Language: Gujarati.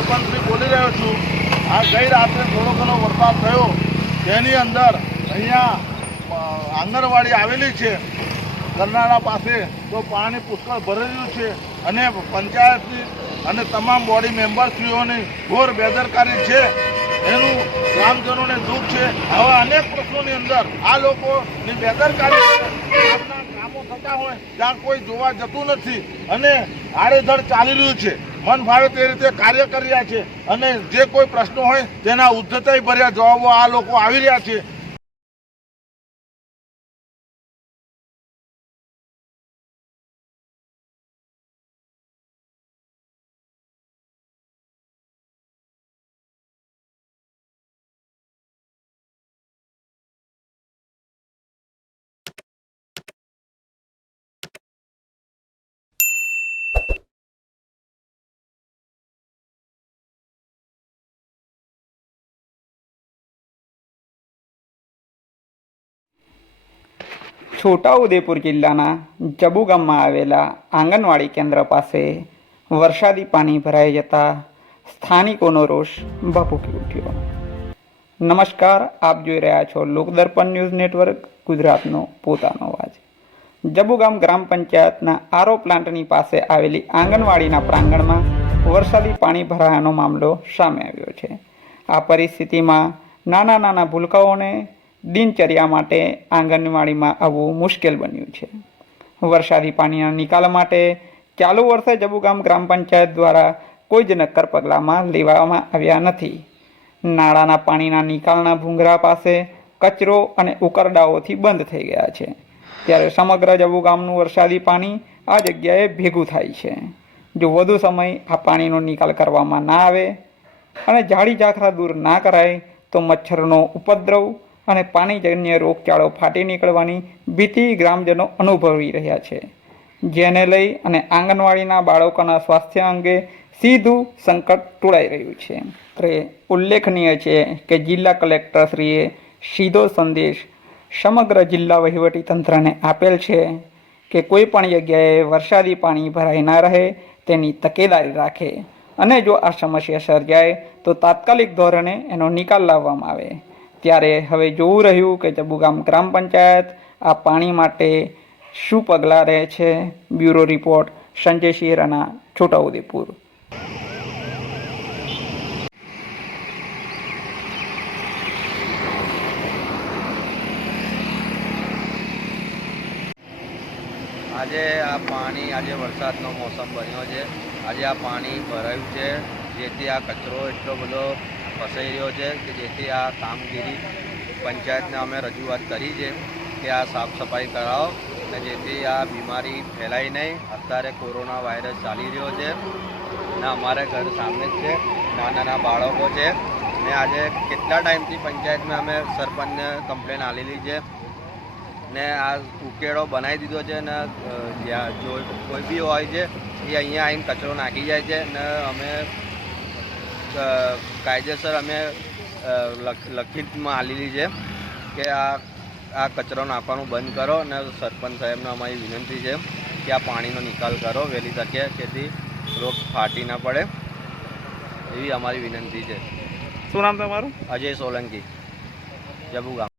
સરપંચથી બોલી રહ્યો છું, આ ગઈ રાત્રે થોડો ઘણો વરસાદ થયો, તેની અંદર અહીંયા આંગણવાડી આવેલી છે. કરનાળા પાસે તો પાણી પુષ્કળ ભરેલું છે અને પંચાયતની અને તમામ બોડી મેમ્બરશ્રીઓની ઘોર બેદરકારી છે. એનું ગ્રામજનોને દુઃખ છે. આવા અનેક પ્રશ્નોની અંદર આ લોકોની બેદરકારી કામો થતા હોય, ત્યાં કોઈ જોવા જતું નથી અને આડેધડ ચાલી રહ્યું છે. મન ભાવે તે રીતે કાર્ય કરી રહ્યા છે. અને જે કોઈ પ્રશ્નો હોય તેના ઉદ્ધતાઈ ભર્યા જવાબો આ લોકો આવી રહ્યા છે. છોટાઉદેપુર જિલ્લાના જબુ ગામમાં આવેલા આંગણવાડી કેન્દ્ર પાસે વરસાદી પાણી ભરાઈ જતા સ્થાનિકોનો રોષ ભભૂકી ઉઠ્યો. નમસ્કાર, આપ જોઈ રહ્યા છો લોકદર્પણ ન્યૂઝ નેટવર્ક, ગુજરાતનો પોતાનો અવાજ. જબુગામ ગ્રામ પંચાયતના આરો પ્લાન્ટની પાસે આવેલી આંગણવાડીના પ્રાંગણમાં વરસાદી પાણી ભરાયાનો મામલો સામે આવ્યો છે. આ પરિસ્થિતિમાં નાના નાના ભૂલકાઓને દિનચર્યા માટે આંગણવાડીમાં આવવું મુશ્કેલ બન્યું છે. વરસાદી પાણીના નિકાલ માટે ચાલુ વર્ષે જબુગામ ગ્રામ પંચાયત દ્વારા કોઈ જ નક્કર પગલાંમાં લેવામાં આવ્યા નથી. નાળાના પાણીના નિકાલના ભૂંગરા પાસે કચરો અને ઉકરડાઓથી બંધ થઈ ગયા છે. ત્યારે સમગ્ર જબુગામનું વરસાદી પાણી આ જગ્યાએ ભેગું થાય છે. જો વધુ સમય આ પાણીનો નિકાલ કરવામાં ના આવે અને ઝાડી ઝાખરા દૂર ના કરાય, તો મચ્છરનો ઉપદ્રવ અને પાણીજન્ય રોગચાળો ફાટી નીકળવાની ભીતિ ગ્રામજનો અનુભવી રહ્યા છે. જેને લઈ અને આંગણવાડીના બાળકોના સ્વાસ્થ્ય અંગે સીધું સંકટ તોડાઈ રહ્યું છે. અત્રે ઉલ્લેખનીય છે કે જિલ્લા કલેક્ટરશ્રીએ સીધો સંદેશ સમગ્ર જિલ્લા વહીવટી તંત્રને આપેલ છે કે કોઈ પણ જગ્યાએ વરસાદી પાણી ભરાઈ ના રહે તેની તકેદારી રાખે. અને જો આ સમસ્યા સર્જાય તો તાત્કાલિક ધોરણે એનો નિકાલ લાવવામાં આવે. ત્યારે હવે જોવું રહ્યું કે જબુગામ ગ્રામ પંચાયત આ પાણી માટે શું પગલાં રહે છે. Bureau report Sanjay Shirana Chhotaudepur. આજે આ પાણી, આજે વરસાદનો મોસમ બન્યો છે. આજે આ પાણી ભરાયું છે. જેથી આ કચરો એટલો બધો ફસાઈ રહ્યો છે કે જેથી આ કામગીરી પંચાયતને અમે રજૂઆત કરી છે કે આ સાફ સફાઈ કરાવો અને જેથી આ બીમારી ફેલાય નહીં. અત્યારે કોરોના વાયરસ ચાલી રહ્યો છે અને અમારે ઘર સામે જ છે, નાના નાના બાળકો છે ને આજે કેટલા ટાઈમથી પંચાયતમાં અમે સરપંચને કમ્પ્લેન આલેલી છે ને આ ઉકેળો બનાવી દીધો છે ને જ્યાં જો કોઈ બી હોય છે એ અહીંયા આવીને કચરો નાખી જાય છે ને અમે કાયદેસર અમે લખ લખિતમાં આલેલી છે કે આ આ કચરો નાખવાનું બંધ કરો અને સરપંચ સાહેબને અમારી વિનંતી છે કે આ પાણીનો નિકાલ કરો વહેલી તકે જેથી રોગ ફાટી ના પડે એવી અમારી વિનંતી છે. શું નામ તમારું? અજય સોલંકી જબુગામ.